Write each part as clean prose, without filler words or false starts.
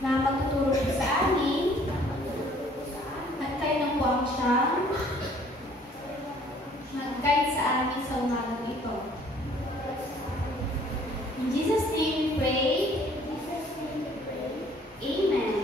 na magtuturo po sa amin at kayo na po ang siyang mag-guide sa amin sa umagang ito. In Jesus' name we pray. Amen.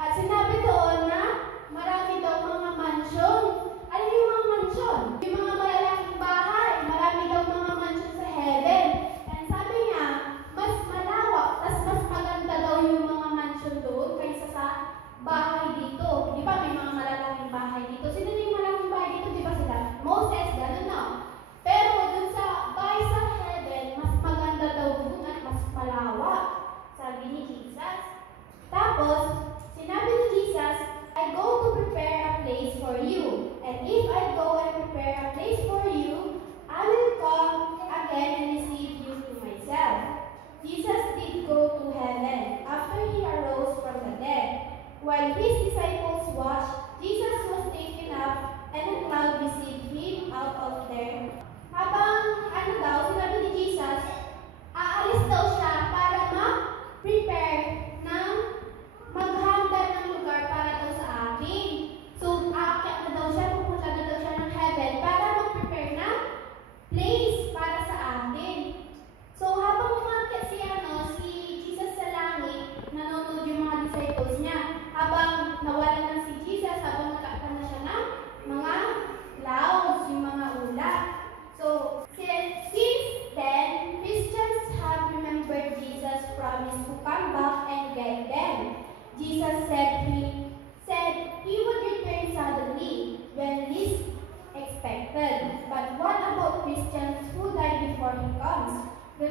At sinabi doon,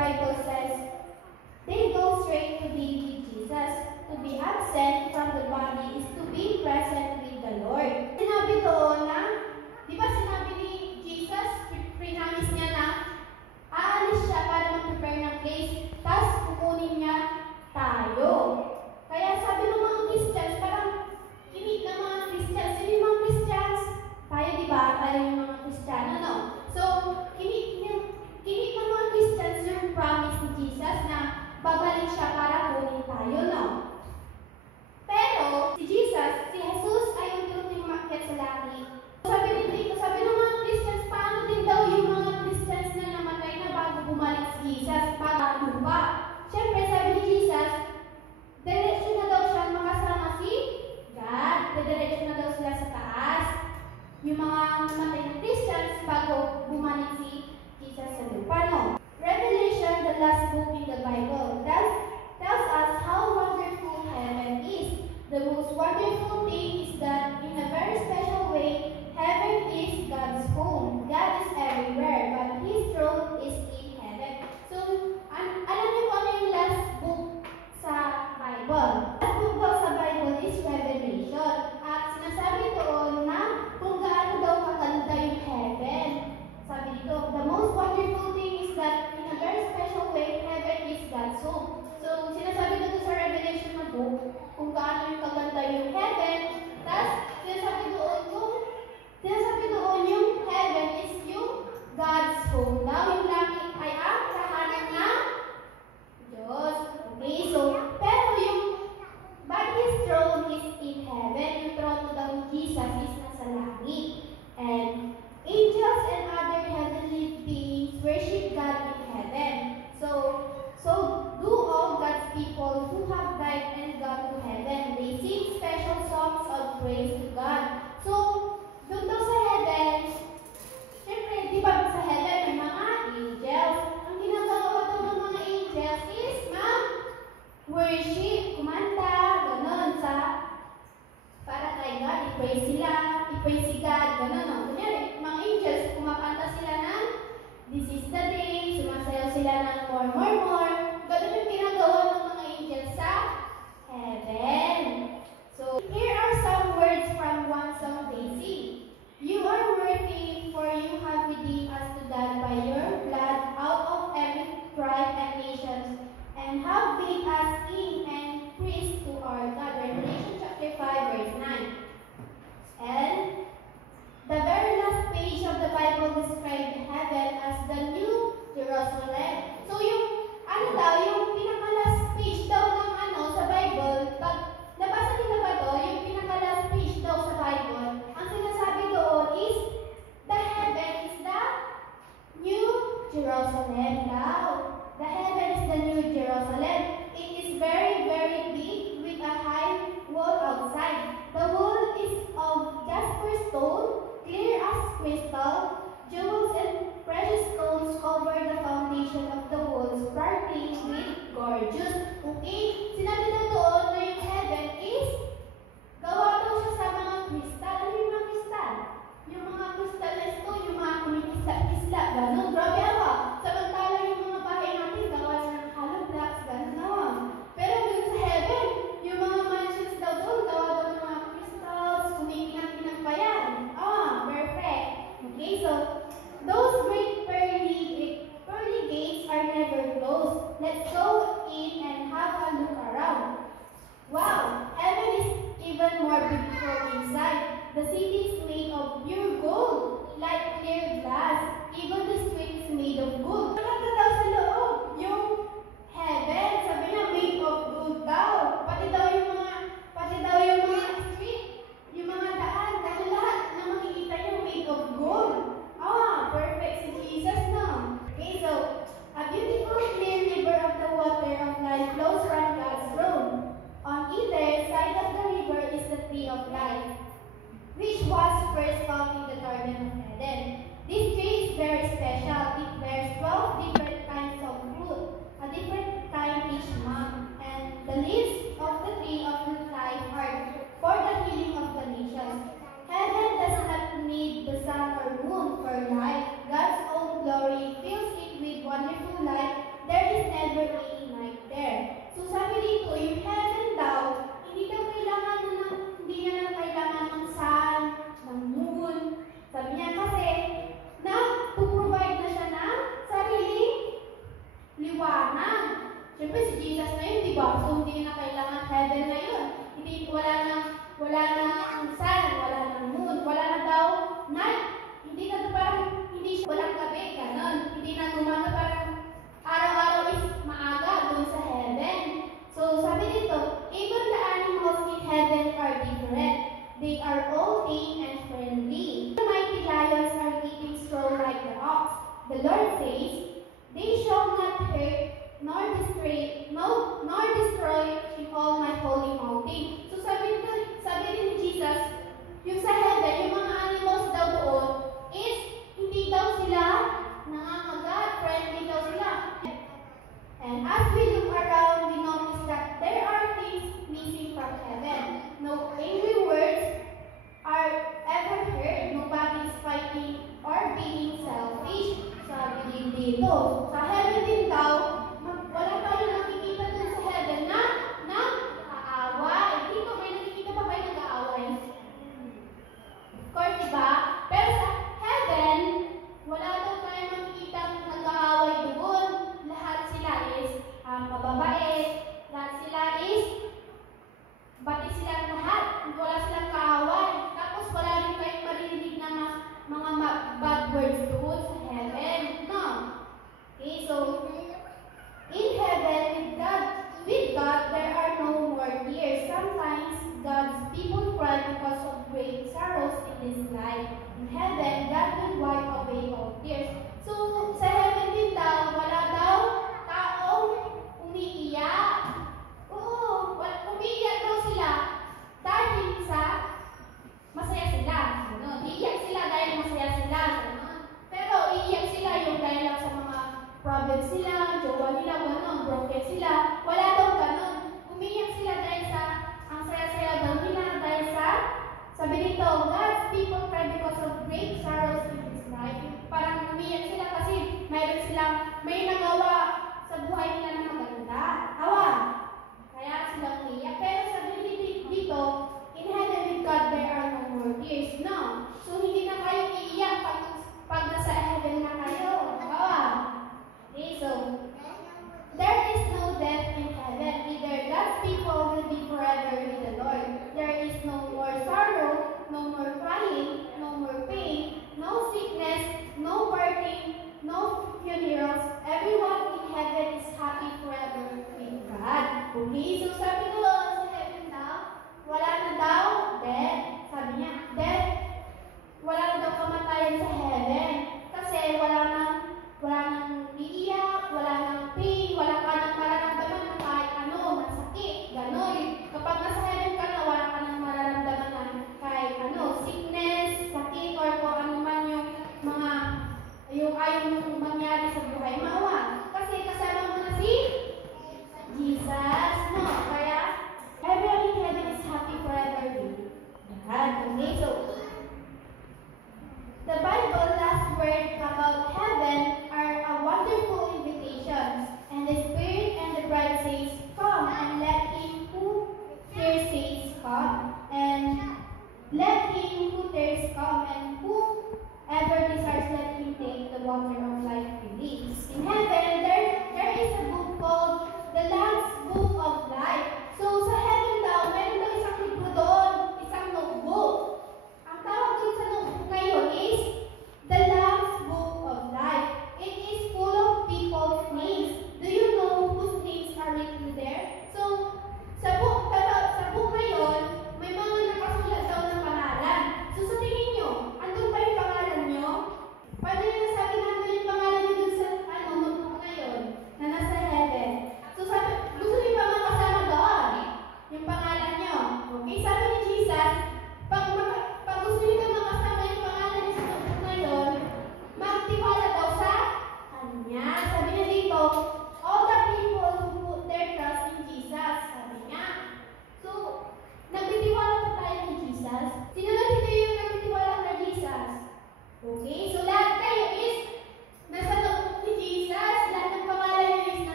Bible says, they go straight to be with Jesus. To be absent from the body is to be present with the Lord. Sinabi doon na, di ba sinabi ni Jesus, pre-promise niya na, aalis siya para mag-prepare ng place, tapos kukunin niya tayo. Kaya sabi ng mga Christians, parang kinig ng mga Christians, sino yung mga Christians? Tayo, di ba? Tayo yung mga Christian, ano? So, kinig ng mga Christians yung promise ni Jesus na babalik siya para kunin tayo, no? Pero, si Jesus ay unti-unting umakyat sa langit. Sabi ng mga Christians, paano din daw yung mga Christians na namatay na bago bumalik si Jesus? Paano ba? Siyempre, sabi ni Jesus, diretso na daw siya makasama si God. Diretso na daw sila sa taas. Yung mga namatay na Christians bago bumalik si Jesus sa lupa, no? Revelation, the last book in the Bible, tells us how wonderful heaven is. The most wonderful thing is that in a very special way, heaven is God's home. God is everywhere, but His throne is in heaven. So, alam niyo po ano yung last book sa Bible? Last book daw sa Bible is Revelation. At sinasabi doon na kung gaano daw kakanda yung heaven. Sabi dito, the most wonderful thing is that in a very special way, heaven is God's home. So, sinasabi dito sa Revelation na book, kung gaano yung kaganda yung heaven, tapos sinasabi doon yung heaven is yung God's home daw. Yung langit ay ang tahanan ng Diyos. Okay, so, pero but His throne is in heaven. Yung throne daw ni Jesus is nasa langit. And angels and other heavenly beings worship God in heaven. So do all God's people who have died and gone to heaven. They sing special songs of praise to God. So, doon daw sa heaven, syempre, di ba sa heaven may mga angels. Ang ginagawa daw ng mga angels is worship, kumanta, gano'n, para kay God, i-praise sila, i-praise si God, gano'n, no? Kunyari, mga angels, kumakanta sila ng this is the day, sumasayaw sila ng more. Ganun yung pinagawa ng mga angels sa heaven. So, here are some words from one song they sing. You are worthy, for you have redeemed us to God by your blood out of every tribe and nation, and have made us king and priest to our God. Revelation chapter 5, verse 9. And the very last page of the Bible described heaven as the New Jerusalem. So yung pinaka-last page daw ng sa Bible, pag nabasa nila ba to, yung pinaka-last page daw sa Bible, ang sinasabi doon is the heaven is the New Jerusalem daw. The heaven is the New Jerusalem. It is very, very big with a high wall outside. The wall is of jasper stone, clear as crystal. Jewels and precious stones cover the foundation of the walls, sparkling with gorgeous. Okay, sinabi na doon na yung heaven is gawa daw siya sa mga kristal. Ano yung mga kristal? Yung mga kristal na ito, yung mga kumikisla, gano'n. Grabe awa. Samantalang yung mga bahay natin, gawa siya ng hollow blocks, gano'n. Pero dun sa heaven, yung mga mansions daw doon, gawa daw ng mga crystals, kumikinang-kinang pa yan. Perfect. Okay, so those great pearly gates are never closed. Let's go in and have every night there. So sabi dito, yung heaven daw, hindi daw kailangan hindi niya na kailangan ng sun, ng moon. Sabi niya kasi, provide na siya ng sariling liwanag. Siyempre si Jesus na yun, di ba? So hindi na kailangan heaven na yun. Hindi, wala na ang sun, wala na moon, wala na daw night. Hindi na parang, hindi siya walang gabi, ganon. Hindi na gumana parang araw-araw is maaga doon sa heaven. So sabi dito, even the animals in heaven are different. They are all tame and friendly. The mighty lions are eating straw like the ox. The Lord says, they shall not hurt nor destroy in all my holy mountain. So sabi din ni Jesus, yung sa heaven, yung mga animals daw doon, is hindi daw sila nangangagat, friendly daw sila. And as we look around, we notice that there are things missing from heaven. No angry words are ever heard. Nobody is fighting or being selfish. Sabi din dito, sa heaven din daw, wala tayong nakikita dun sa heaven na nag-aaway. Dito, may nakikita pa kayo nag-aaway? Of course, diba? Pero sa heaven, wala daw tayo makikita nag-aaway doon. Lahat sila is mababait. Lahat sila is bati silang lahat. Wala silang kaaway. Tapos wala rin kayong maririnig na mga bad words doon sa heaven. No? Okay, so in heaven, with God, there are no more tears. Sometimes God's people cry because of great sorrows in this life. In heaven, God will wipe away all tears. So, sa heaven din daw, wala daw taong umiiyak. Oo, umiiyak daw sila dahil sa masaya sila. Ano? Iiyak sila dahil masaya sila. Ano? Pero iiyak sila yung dahil lang sa mga problems sila, jowa nila, broken sila. Wala